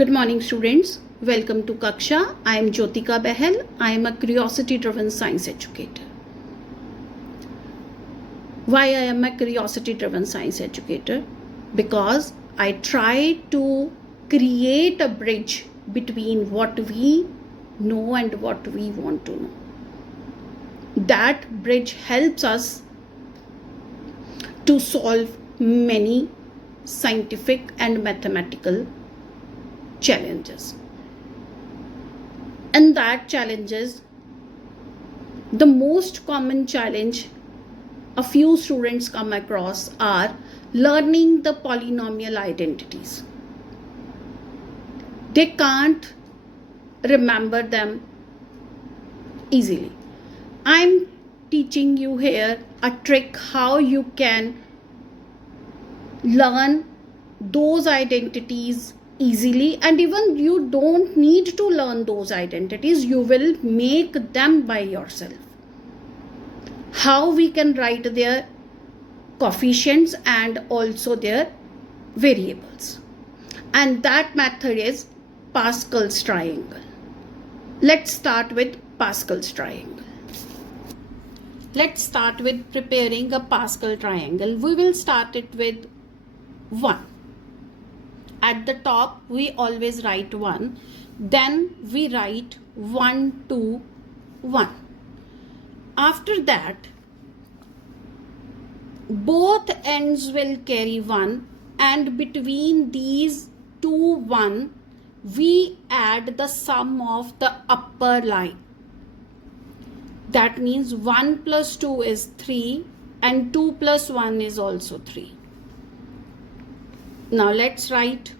Good morning, students. Welcome to Kaksha. I am Jyotika Behel. I am a curiosity-driven science educator. Why I am a curiosity-driven science educator? Because I try to create a bridge between what we know and what we want to know. That bridge helps us to solve many scientific and mathematical challenges. And that challenges, the most common challenge a few students come across are learning the polynomial identities. They can't remember them easily. I'm teaching you here a trick how you can learn those identities easily, and even you don't need to learn those identities, you will make them by yourself. How we can write their coefficients and also their variables, and that method is Pascal's triangle. Let's start with Pascal's triangle. Let's start with preparing a Pascal triangle. We will start it with 1. At the top we always write 1, then we write 1 2 1. After that both ends will carry 1, and between these two 1 we add the sum of the upper line. That means 1 plus 2 is 3 and 2 plus 1 is also 3. Now let's write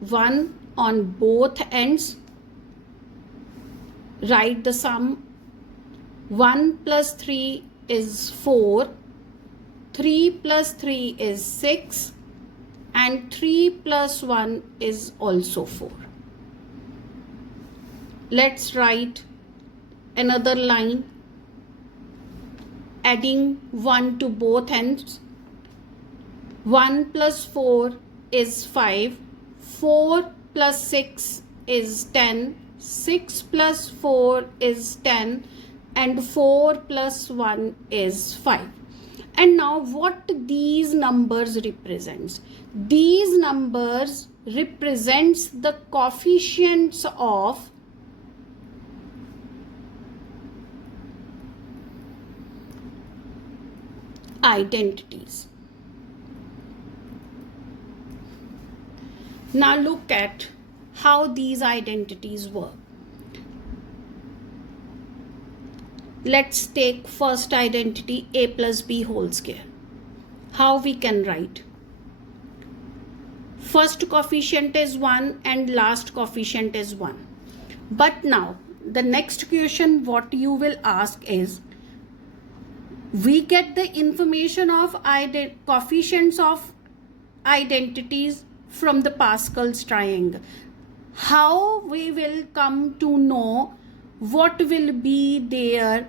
1 on both ends. Write the sum. 1 plus 3 is 4. 3 plus 3 is 6. And 3 plus 1 is also 4. Let's write another line adding 1 to both ends. 1 plus 4 is 5. 4 plus 6 is 10. 6 plus 4 is 10. And 4 plus 1 is 5. And now what these numbers represents? These numbers represents the coefficients of identities. Now look at how these identities work. Let's take first identity, a plus b whole square. How we can write? First coefficient is 1 and last coefficient is 1. But now the next question what you will ask is, we get the information of coefficients of identities from the Pascal's triangle. How we will come to know what will be their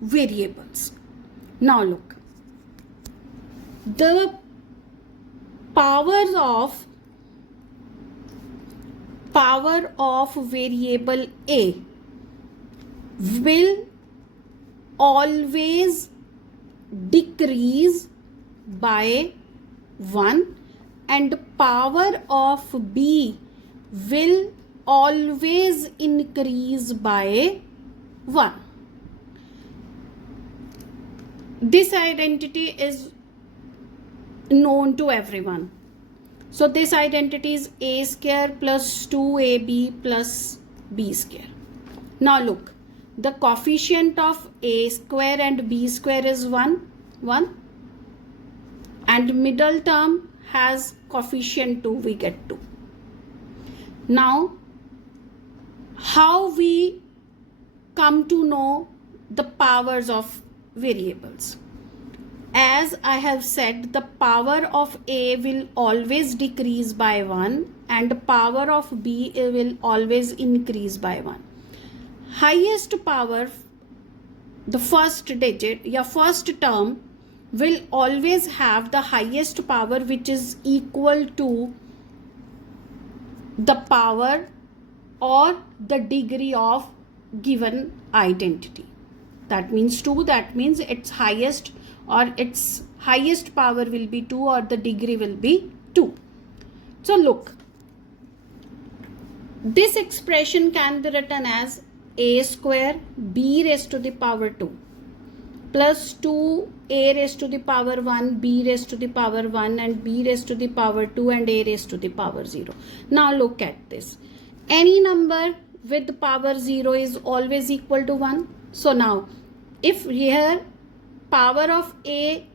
variables? Now look, the power of variable a will always decrease by 1, and power of b will always increase by 1. This identity is known to everyone. So this identity is a square plus 2ab plus b square. Now look, the coefficient of a square and b square is 1, and middle term has coefficient 2, we get 2. Now how we come to know the powers of variables? As I have said, the power of a will always decrease by 1 and the power of b will always increase by 1. Highest power, the first digit, your first term will always have the highest power, which is equal to the power or the degree of given identity. That means 2, that means its highest power will be 2 or the degree will be 2. So look, this expression can be written as a square b raised to the power 2 plus 2a raised to the power 1, b raised to the power 1 and b raised to the power 2 and a raised to the power 0. Now look at this. Any number with power 0 is always equal to 1. So now if here power of a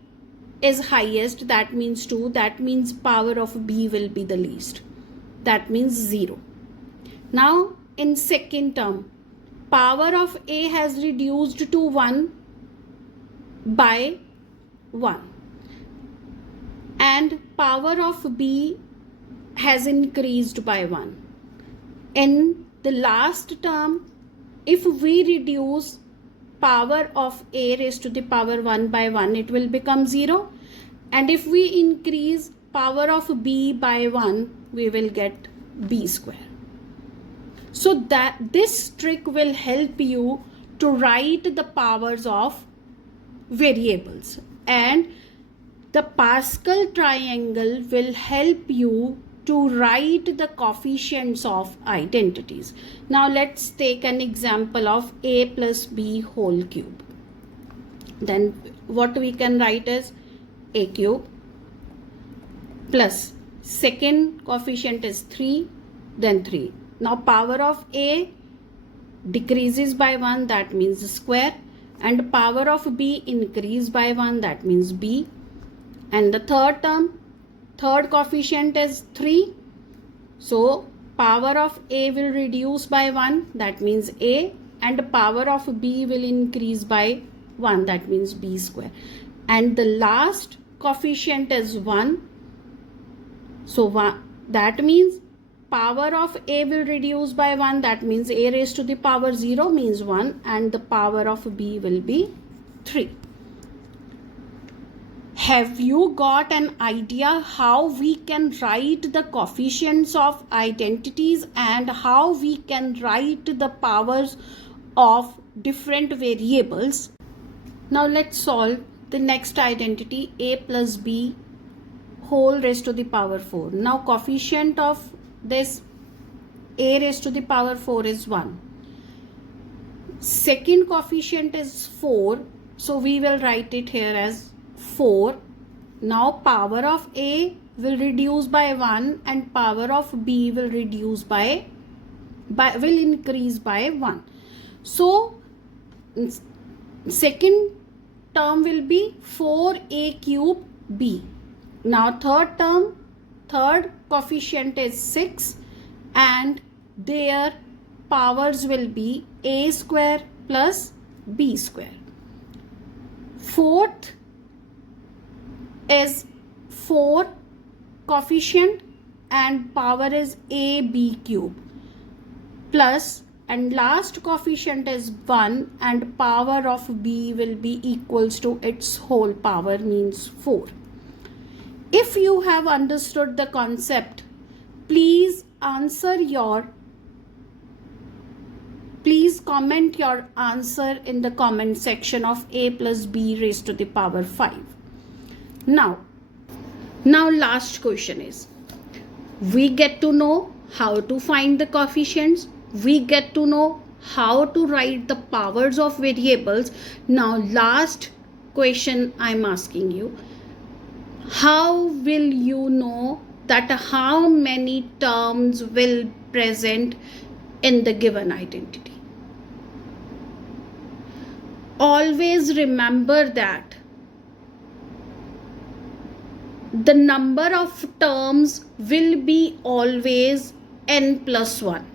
is highest, that means 2, that means power of b will be the least, that means 0. Now in second term, power of a has reduced to 1 by 1 and power of b has increased by 1. In the last term, if we reduce power of a raised to the power 1 by 1, it will become 0, and if we increase power of b by 1, we will get b square. So that this trick will help you to write the powers of variables, and the Pascal triangle will help you to write the coefficients of identities. Now let's take an example of a plus b whole cube. Then what we can write is a cube plus second coefficient is 3, then 3. Now power of a decreases by 1, that means square, and power of b increase by 1, that means b. And the third term, third coefficient is 3, so power of a will reduce by 1, that means a, and power of b will increase by 1, that means b square. And the last coefficient is 1, so that means power of a will reduce by 1, that means a raised to the power 0 means 1, and the power of b will be 3. Have you got an idea how we can write the coefficients of identities and how we can write the powers of different variables? Now let's solve the next identity, a plus b whole raised to the power 4. Now coefficient of this a raised to the power 4 is 1. Second coefficient is 4, so we will write it here as 4. Now power of a will reduce by 1 and power of b will reduce will increase by 1. So second term will be 4a cube b. Now third term, third coefficient is 6 and their powers will be a square plus b square. Fourth is 4 coefficient and power is a b cube plus, and last coefficient is 1 and power of b will be equals to its whole power means 4. If you have understood the concept, please comment your answer in the comment section of a plus b raised to the power 5. Now last question is, we get to know how to find the coefficients, we get to know how to write the powers of variables. Now last question I'm asking you, how will you know that how many terms will present in the given identity? Always remember that the number of terms will be always n plus 1.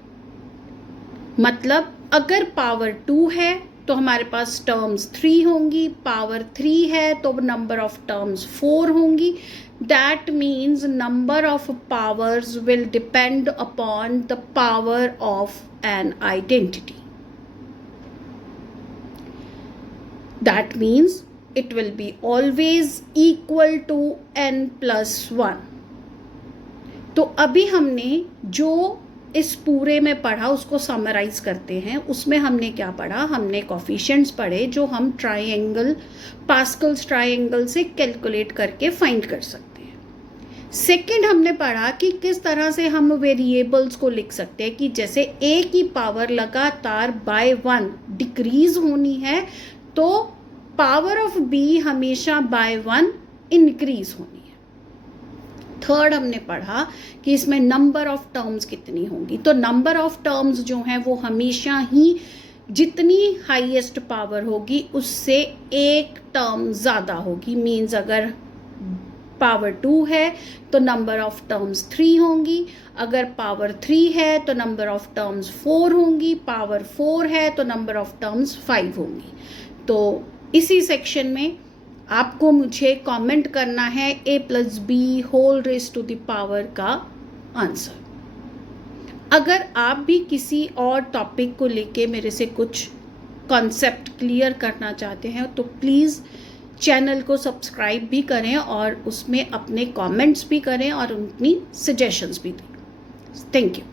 मतलब अगर power 2 है तो हमारे पास terms 3 होंगी, power 3 है तो number of terms 4 होंगी. That means number of powers will depend upon the power of an identity. That means it will be always equal to n plus 1. तो अभी हमने जो इस पूरे में पढ़ा उसको समराइज करते हैं। उसमें हमने क्या पढ़ा, हमने कोफिशिएंट्स पढ़े जो हम ट्राइंगल, पास्कल्स ट्राइंगल से कैलकुलेट करके फाइंड कर सकते हैं। सेकंड हमने पढ़ा कि किस तरह से हम वेरिएबल्स को लिख सकते हैं कि जैसे a की पावर लगातार बाय 1 डिक्रीज होनी है तो पावर ऑफ b हमेशा बाय 1 इंक्रीज होनी है। थर्ड हमने पढ़ा कि इसमें नंबर ऑफ टर्म्स कितनी होंगी, तो नंबर ऑफ टर्म्स जो हैं वो हमेशा ही जितनी हाईएस्ट पावर होगी उससे एक टर्म ज़्यादा होगी। मीन्स अगर पावर 2 है तो नंबर ऑफ टर्म्स 3 होंगी, अगर पावर 3 है तो नंबर ऑफ टर्म्स 4 होंगी, पावर 4 है तो नंबर ऑफ टर्म्स 5 होंगी। तो इसी सेक्शन में आपको मुझे कमेंट करना है a+b² का आंसर। अगर आप भी किसी और टॉपिक को लेके मेरे से कुछ कॉन्सेप्ट क्लियर करना चाहते हैं तो प्लीज़ चैनल को सब्सक्राइब भी करें और उसमें अपने कमेंट्स भी करें और अपनी सजेशंस भी दें। Thank you.